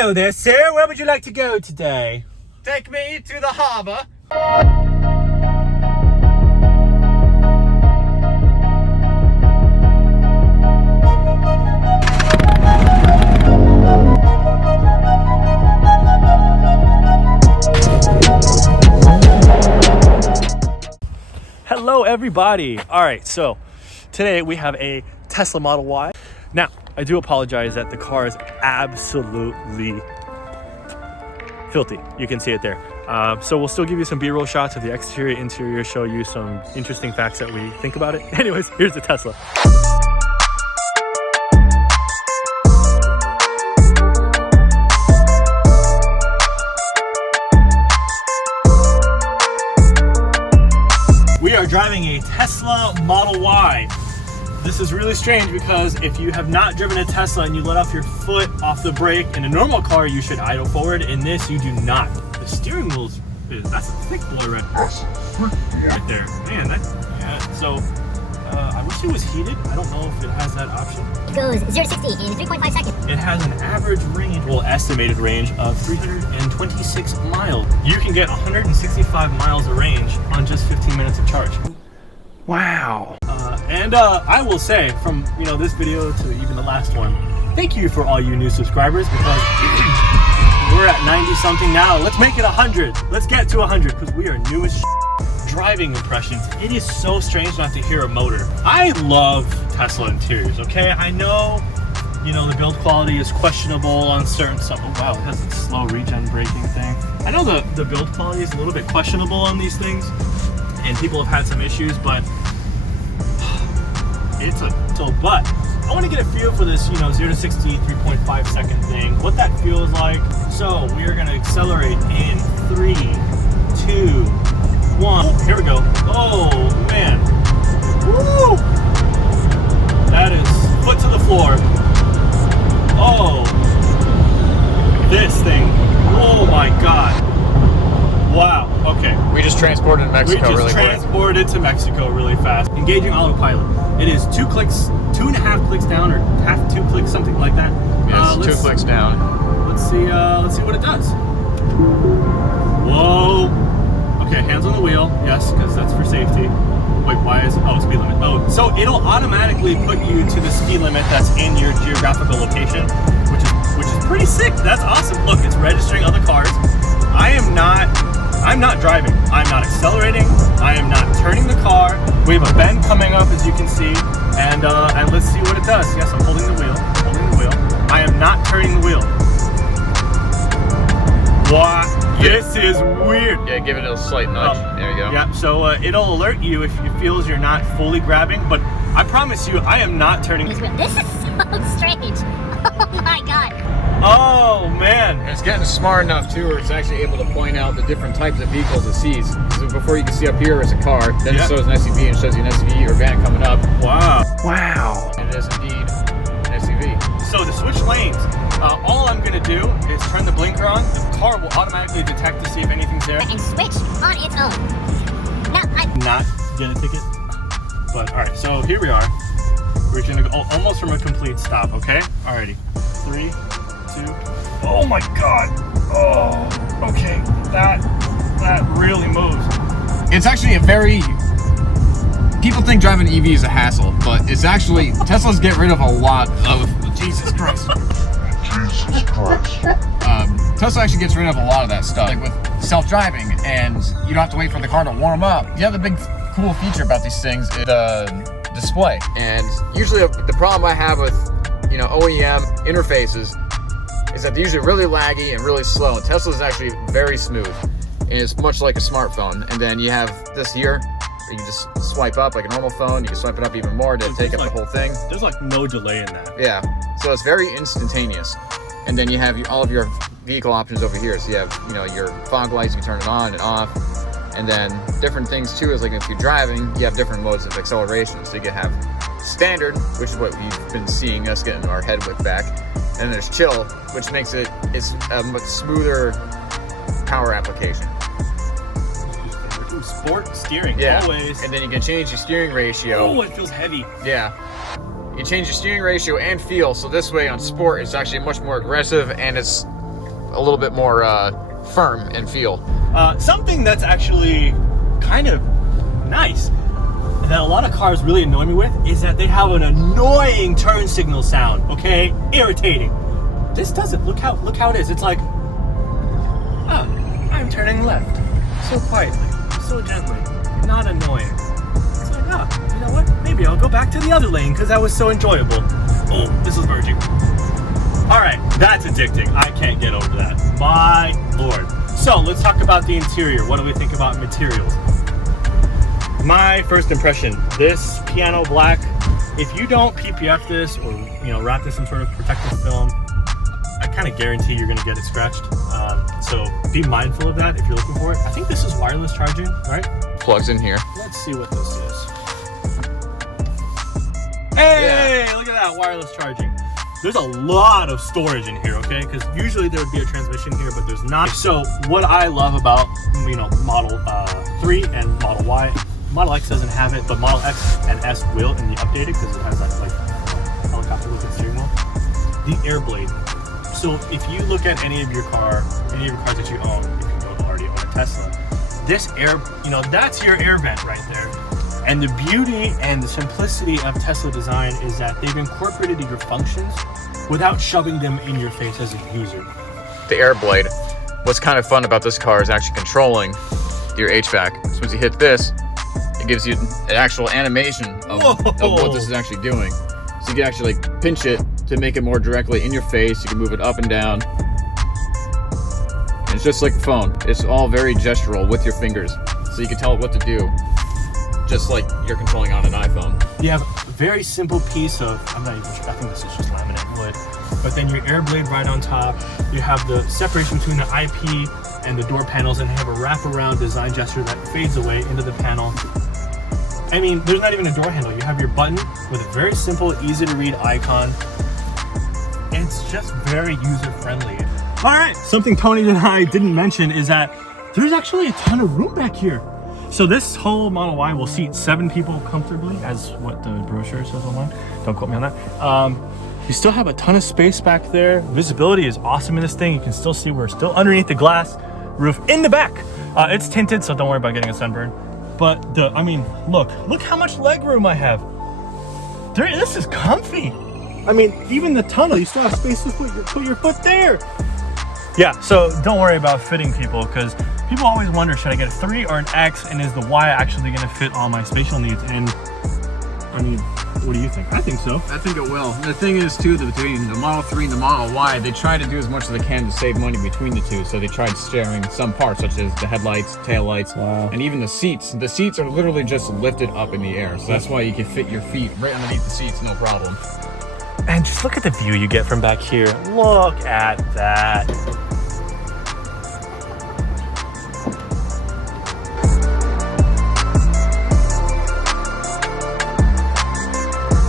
Hello there, sir. Where would you like to go today? Take me to the harbor. Hello, everybody. All right, so today we have a Tesla Model Y. Now, I do apologize that the car is absolutely filthy. You can see it there. So we'll still give you some B-roll shots of the exterior, interior, show you some interesting facts that we think about it. Anyways, here's the Tesla. We are driving a Tesla Model Y. This is really strange because if you have not driven a Tesla and you let off your foot off the brake, in a normal car you should idle forward. In this, you do not. The steering wheel that's a thick boy right there. Man, so I wish it was heated. I don't know if it has that option. It goes 0 to 60 in 3.5 seconds. It has an average range, well, estimated range of 326 miles. You can get 165 miles of range on just 15 minutes of charge. Wow. And I will say, from this video to even the last one, thank you for all you new subscribers, because we're at 90 something now. Let's make it 100. Let's get to 100 because we are new as driving impressions. It is so strange not to hear a motor. I love Tesla interiors, okay? I know, the build quality is questionable on certain stuff. Oh wow, it has a slow regen braking thing. I know the build quality is a little bit questionable on these things, and people have had some issues, but but I want to get a feel for this, 0 to 60, 3.5 second thing, what that feels like. So we are going to accelerate in 3, 2, 1. Oh, here we go. Oh man. Woo! That is foot to the floor. Oh, this thing. Oh my God. Wow. Okay. We just transported to Mexico really quick. We just transported to Mexico really fast. Engaging autopilot. It is 2 clicks, 2.5 clicks down, or half 2 clicks, something like that. Yes, 2 clicks down. Let's see what it does. Whoa. Okay, hands on the wheel. Yes, because that's for safety. Wait, why is it? Oh, speed limit. Oh, so it'll automatically put you to the speed limit that's in your geographical location, which is pretty sick. That's awesome. Look, it's registering other cars. I'm not driving. I'm not accelerating. I am not turning the car. We have a bend coming up, as you can see, and let's see what it does. Yes, I'm holding the wheel. I am not turning the wheel. What? This is weird. Yeah, give it a slight nudge. There you go. Yeah, so it'll alert you if it feels you're not fully grabbing, but I promise you, I am not turning. This is so strange. Oh my God. Oh man. And it's getting smart enough too, where it's actually able to point out the different types of vehicles it sees. So before you can see up here is a car, then it shows an SUV and shows you an SUV or van coming up. Wow. And it is indeed an SUV. So to switch lanes, all I'm gonna do is turn the blinker on. The car will automatically detect to see if anything's there. And switch on its own. Now I'm not get a ticket. But all right, so here we are. We're gonna go almost from a complete stop. Okay. Alrighty. 3, 2. Oh my God. Oh. Okay. That really moves. It's actually a very. People think driving an EV is a hassle, but it's actually Teslas get rid of a lot of. Jesus Christ. Tesla actually gets rid of a lot of that stuff, like with self-driving, and you don't have to wait for the car to warm up. The other big cool feature about these things is the display. And usually the problem I have with OEM interfaces is that they're usually really laggy and really slow. And Tesla is actually very smooth, and it's much like a smartphone. And then you have this here. You can just swipe up like a normal phone. You can swipe it up even more to take up the whole thing. There's like no delay in that. Yeah, so it's very instantaneous. And then you have all of your vehicle options over here. So you have, your fog lights, you can turn it on and off. And then different things too is like if you're driving, you have different modes of acceleration. So you can have standard, which is what we've been seeing us getting our head whipped back. And then there's chill, which makes it's a much smoother power application. Sport steering, always. And then you can change your steering ratio. Oh, it feels heavy. Yeah. You change your steering ratio and feel, so this way on sport it's actually much more aggressive, and it's a little bit more firm and feel. Something that's actually kind of nice that a lot of cars really annoy me with is that they have an annoying turn signal sound, okay? Irritating. This doesn't. Look how it is. It's like, oh, I'm turning left. So quietly, so gently, not annoying. It's like, oh, you know what? Maybe I'll go back to the other lane because that was so enjoyable. Oh, this is merging. All right, that's addicting. I can't get over that. My Lord. So let's talk about the interior. What do we think about materials? My first impression, this piano black, if you don't PPF this or wrap this in sort of protective film, I kind of guarantee you're gonna get it scratched. So be mindful of that if you're looking for it. I think this is wireless charging, right? Plugs in here. Let's see what this is. Hey, look at that, wireless charging. There's a lot of storage in here, okay? Because usually there would be a transmission here, but there's not. So what I love about, Model 3 and Model Y, Model X doesn't have it, but Model X and S will in the updated because it has that like helicopter looking steering wheel. The air blade. So if you look at any of your cars that you own, if you don't already own a Tesla, this air, that's your air vent right there. And the beauty and the simplicity of Tesla design is that they've incorporated your functions without shoving them in your face as a user. The air blade. What's kind of fun about this car is actually controlling your HVAC. So once you hit this, it gives you an actual animation of what this is actually doing. So you can actually pinch it to make it more directly in your face. You can move it up and down. And it's just like a phone. It's all very gestural with your fingers. So you can tell it what to do, just like you're controlling on an iPhone. You have a very simple piece of, I'm not even sure, I think this is just laminate wood, but then your air blade right on top. You have the separation between the IP and the door panels, and have a wraparound design gesture that fades away into the panel. I mean, there's not even a door handle. You have your button with a very simple, easy to read icon. And it's just very user-friendly. All right, something Tony and I didn't mention is that there's actually a ton of room back here. So this whole Model Y will seat 7 people comfortably, as what the brochure says online. Don't quote me on that. You still have a ton of space back there. Visibility is awesome in this thing. You can still see we're still underneath the glass roof in the back. It's tinted, so don't worry about getting a sunburn. But look how much leg room I have. This is comfy. I mean, even the tunnel, you still have space to put your foot there. Yeah, so don't worry about fitting people, because people always wonder, should I get a 3 or an X, and is the Y actually going to fit all my spatial needs? And I mean, what do you think? I think so. I think it will. And the thing is too, that between the Model 3 and the Model Y, they try to do as much as they can to save money between the two. So they tried sharing some parts, such as the headlights, taillights, and even the seats. The seats are literally just lifted up in the air. So that's why you can fit your feet right underneath the seats, no problem. And just look at the view you get from back here. Look at that.